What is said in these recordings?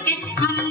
हम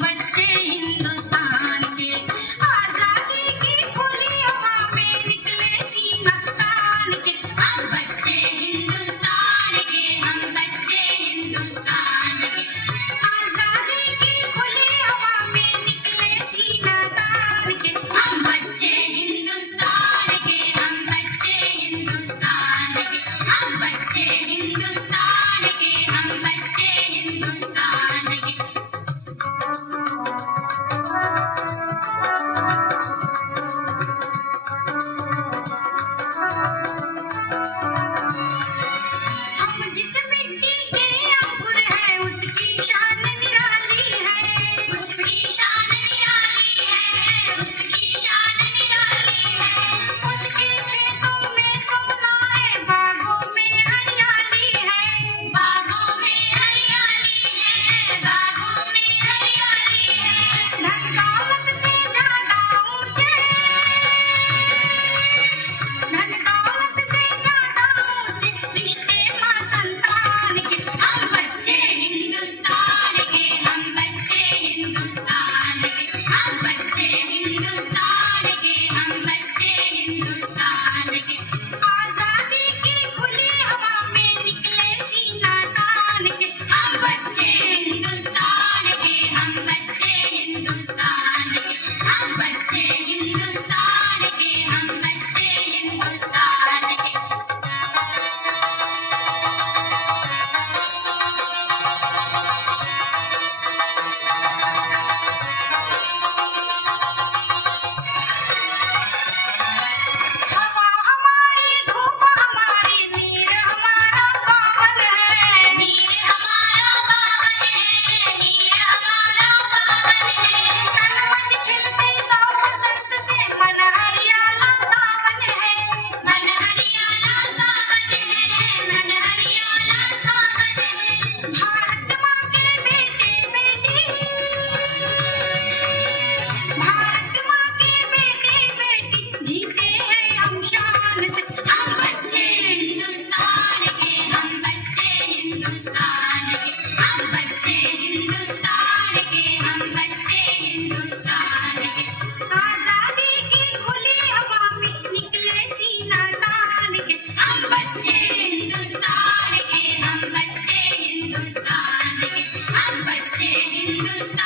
Others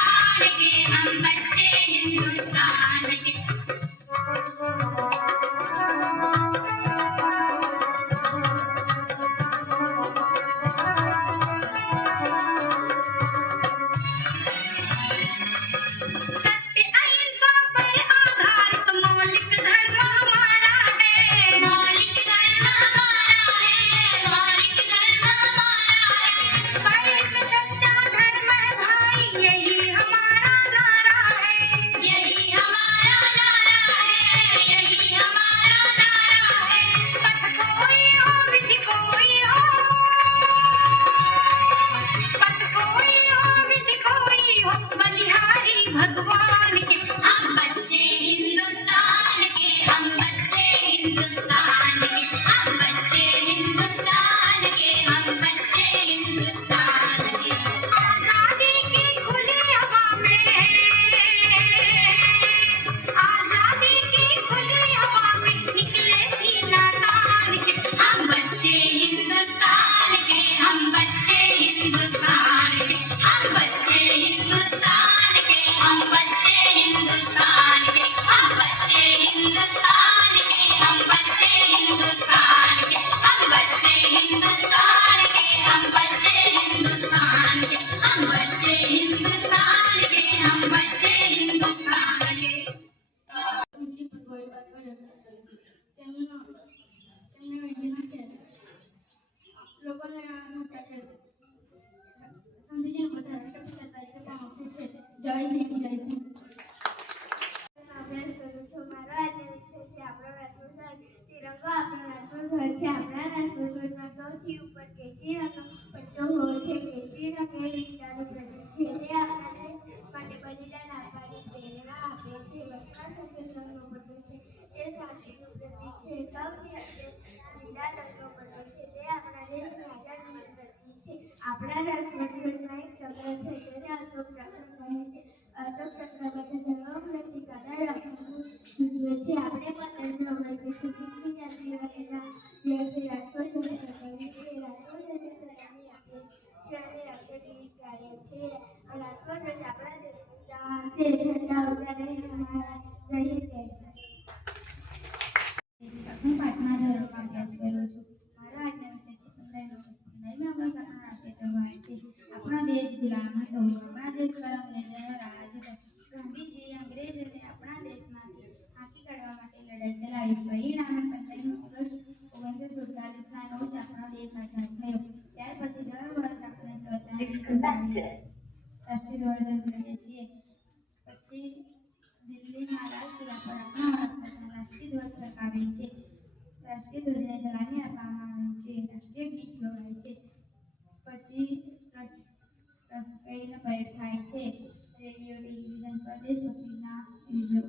加一千加一千 અશોક ચક્ર બધે ધર્મપ્રતિ કદર રાખવાનું સૂચવે છે આપણે પણ નરેન્દ્ર મોદી છવ્વીસમી જાન્યુઆરીના દિવસે રાષ્ટ્રધ્વજ ફરકાવીએ છીએ રાષ્ટ્રધ્વજને સલામી આપીએ છીએ અને રાષ્ટ્રગીત ગાઈએ છીએ રાષ્ટ્રધ્વજ આપણા દેશની શાન છે ઝંડા ઊંચા રહે અમારા રહી જાય હું પાંચમા ધોરણમાં અભ્યાસ કરું છું મારો આજનો વિષય છે પંદરમો પંદરમી ઓગસ્ટ આપણો રાષ્ટ્રીય તહેવાર છે આપણો દેશ ગુલામ તો આપણા દેશ પર અંગ્રેજોનો રાજ હતો. ગાંધીજીએ અંગ્રેજોને આપણા દેશમાંથી હાંકી કાઢવા માટે લડાઈ ચલાવી. પરિણામે પંદરમી ઓગસ્ટ ઓગણીસો સુડતાલીસના રોજ આપણો દેશ આઝાદ થયો. ત્યાર પછી દર વર્ષ આપણે સ્વતંત્ર રાષ્ટ્રીય ધ્વજ જોઈએ છીએ. પછી દિલ્હીમાં લાલ કિલ્લા પર આપણા ભારતના રાષ્ટ્રીય ધ્વજ ફરકાવે છે. રાષ્ટ્રીય ધ્વજને સલામી આપવામાં આવે છે. રાષ્ટ્રીય ગીત ગવાય છે. પછી રાષ્ટ્રીય પરેડ થાય છે રેડિયો ટેલિવિઝન પર દેશભક્તિના ગીતો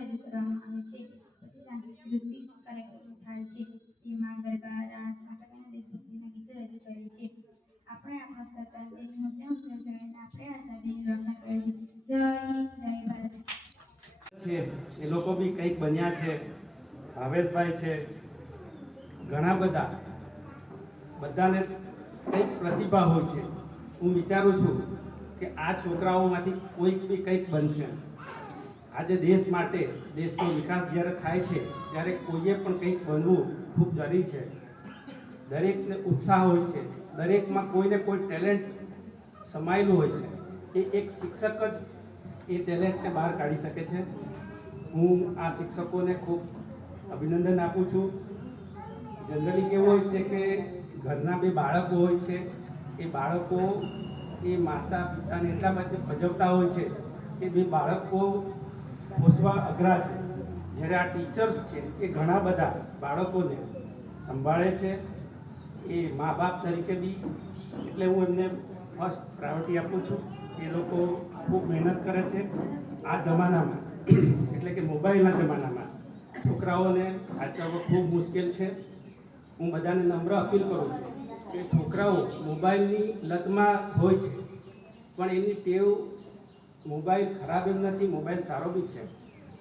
રજૂ કરવામાં આવે છે પછી સાંસ્કૃતિક કાર્યક્રમો થાય છે તેમાં ગરબા રાસ નાટક અને દેશભક્તિના ગીતો રજૂ કરે છે આપણે આપણો સ્વતંત્ર દેશનો હોશે જણાવીને આપણે આઝાદીની રક્ષા છે જય જય ભારત એ લોકો બી કંઈક બન્યા છે, ભાવેશભાઈ છે, ઘણા બધા. બધાને કંઈક પ્રતિભા હોય છે. હું વિચારું છું કે આ છોકરાઓમાંથી કોઈક બી કંઈક બનશે. આજે દેશ માટે, દેશનો વિકાસ જ્યારે થાય છે, ત્યારે કોઈએ પણ કંઈક બનવું ખૂબ જરૂરી છે. દરેકને ઉત્સાહ હોય છે. દરેકમાં કોઈને કોઈ ટેલેન્ટ સમાયેલું હોય છે. એ એક શિક્ષક જ એ ટેલેન્ટને બહાર કાઢી શકે છે. હું આ શિક્ષકોને ખૂબ અભિનંદન આપું છું. જનરલી કેવું હોય છે કે ઘરના બે બાળકો હોય છે. એ બાળકો, એ માતા પિતાને એટલા માટે ભજવતા હોય છે કે બે બાળકો પોષવા અઘરા છે. જ્યારે આ ટીચર્સ છે એ ઘણા બધા બાળકોને સંભાળે છે. એ મા બાપ તરીકે બી એટલે હું એમને ફર્સ્ટ પ્રાયોરિટી આપું છું એ લોકો ખૂબ મહેનત કરે છે આ જમાનામાં. એટલે કે મોબાઈલના જમાનામાં. છોકરાઓને સાચવવો ખૂબ મુશ્કેલ છે. હું બધાને નમ્ર અપીલ કરું છું કે છોકરાઓ મોબાઈલની લતમાં હોય છે, પણ એની ટેવ મોબાઈલ ખરાબ એમ નથી, મોબાઈલ સારો બી છે.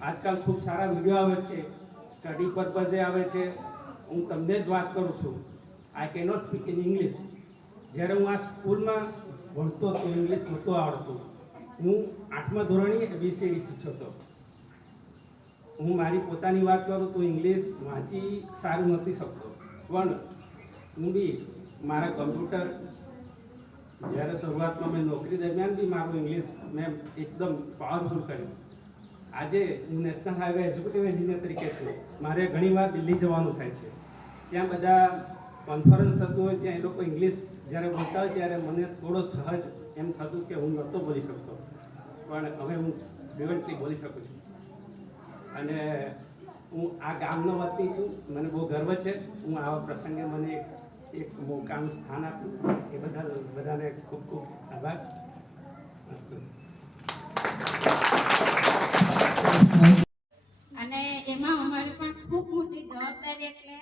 આજકાલ ખૂબ સારા વીડિયો આવે છે, સ્ટડી પર્પઝે આવે છે. હું તમને જ વાત કરું છું I cannot speak in English જ્યારે હું આ સ્કૂલમાં ભણતો હતો ઇંગ્લિશ નહોતું આવડતું, હું આઠમા ધોરણે એબીસીડી શીખ્યો હતો હું મારી પોતાની વાત કરું તો ઇંગ્લિશ વાંચી સારું નથી શકતો. પણ હું બી મારા કમ્પ્યુટર જ્યારે શરૂઆતમાં મેં નોકરી દરમિયાન બી મારું ઇંગ્લિશ મેં એકદમ પાવરફુલ કર્યું. આજે હું નેશનલ હાઈવે એક્ઝિક્યુટિવ એન્જિનિયર તરીકે છું. મારે ઘણીવાર દિલ્હી જવાનું થાય છે. ત્યાં બધા કોન્ફરન્સ થતું હોય, ત્યાં એ લોકો ઇંગ્લિશ જ્યારે બોલતા હોય, ત્યારે મને થોડો સહજ એમ થતું કે હું નહોતો બોલી શકતો. પણ હવે હું ફ્લુઅન્ટલી બોલી શકું છું. અને હું આ ગામનો વતની છું. મને બહુ ગર્વ છે. હું આવા પ્રસંગે મને એક મોકાનું સ્થાન આપ્યું. એ બધા બધાને ખૂબ ખૂબ આભાર. અને એમાં અમારી પણ ખૂબ મોટી જવાબદારી એટલે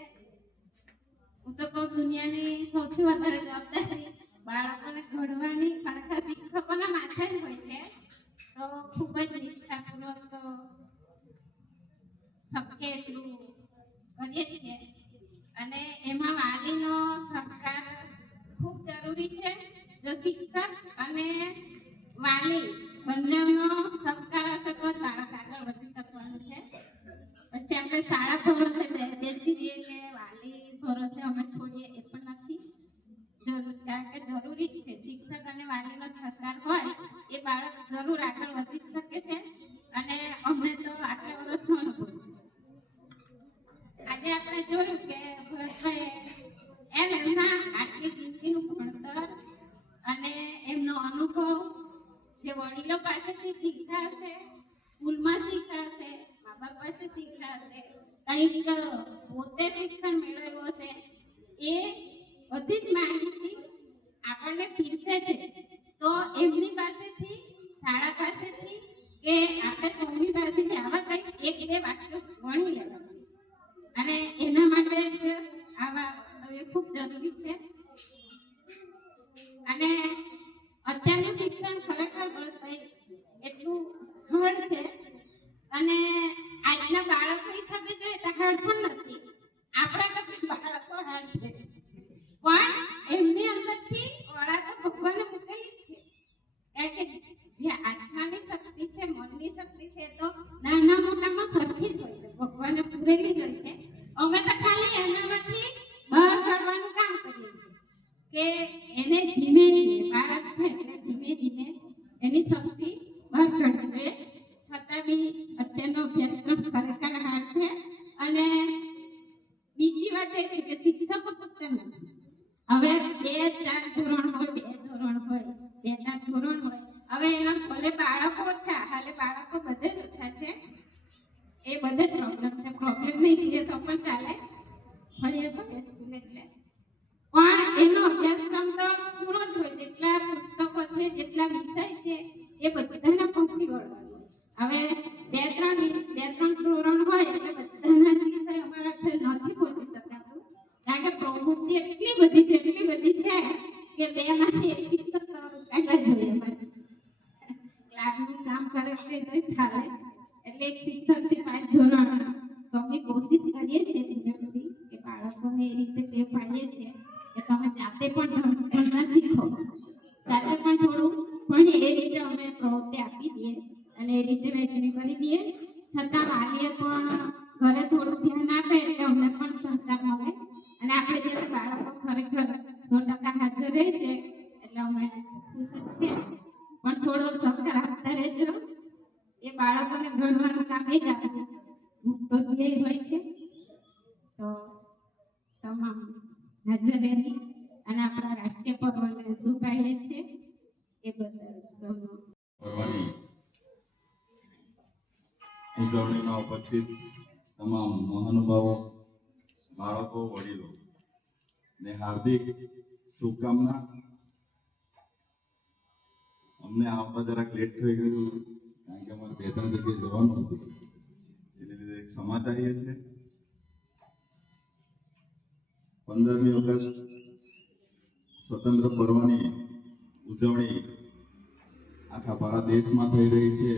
હું તો કહું દુનિયાની સૌથી વધારે જવાબદારી બાળકોને ઘડવાની ખરેખર શિક્ષકોના માથે જ હોય છે. તો ખૂબ જ નિષ્ઠાપૂર્વક તો શક્ય એટલું કરીએ છીએ. અને એમાં વાલીનો સહકાર ખૂબ જરૂરી છે. જો શિક્ષક અને વાલી બંનેનો સહકાર હશે તો બાળક આગળ વધી શકવાનું છે. પછી આપણે શાળા ભરોસે બેસી જઈએ કે વાલી ભરોસે અમે છોડીએ એ પણ નથી. જરૂર, કારણ કે જરૂરી જ છે. શિક્ષક અને વાલીનો સહકાર હોય એ બાળક જરૂર આગળ વધી પાસે શીખ્યા હશે. કંઈક પોતે શિક્ષણ મેળવ્યું હશે. એ બધી જ માહિતી ધ્યેય હોય છે, તો તમામ હાજરેની અને આપણા રાષ્ટ્રીય પર્વને શું પાઈએ છે. એ બદલ સૌનો ઉજવણીમાં ઉપસ્થિત તમામ મહાનુભાવો, બાળકો, વડીલો, ને હાર્દિક શુભકામના. અમને આવતા જરાક લેટ થઈ ગયું, કારણ કે અમારે બે ત્રણ જગ્યાએ જવાનું હતું. સમાચાર્ય છે? પંદરમી ઓગસ્ટ, સ્વતંત્ર પર્વની ઉજવણી આખા ભારત દેશમાં થઈ રહી છે.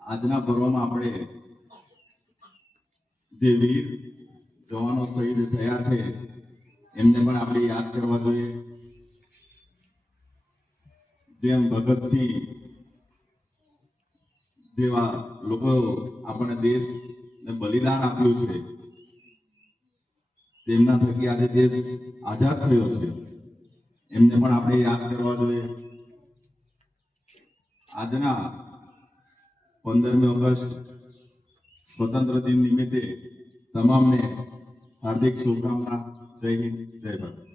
આજના પર્વમાં આપણે જે વીર જવાનો શહીદ થયા છે, એમને પણ આપણે યાદ કરવા જોઈએ. જેમ ભગતસિંહ જેવા લોકો આપણને દેશને બલિદાન આપ્યું છે. તેમના થકી આજે દેશ આઝાદ થયો છે. એમને પણ આપણે યાદ કરવા જોઈએ. આજના પંદરમી ઓગસ્ટ સ્વતંત્ર દિન નિમિત્તે તમામને હાર્દિક શુભકામના. જય હિન્દ, જય ભારત.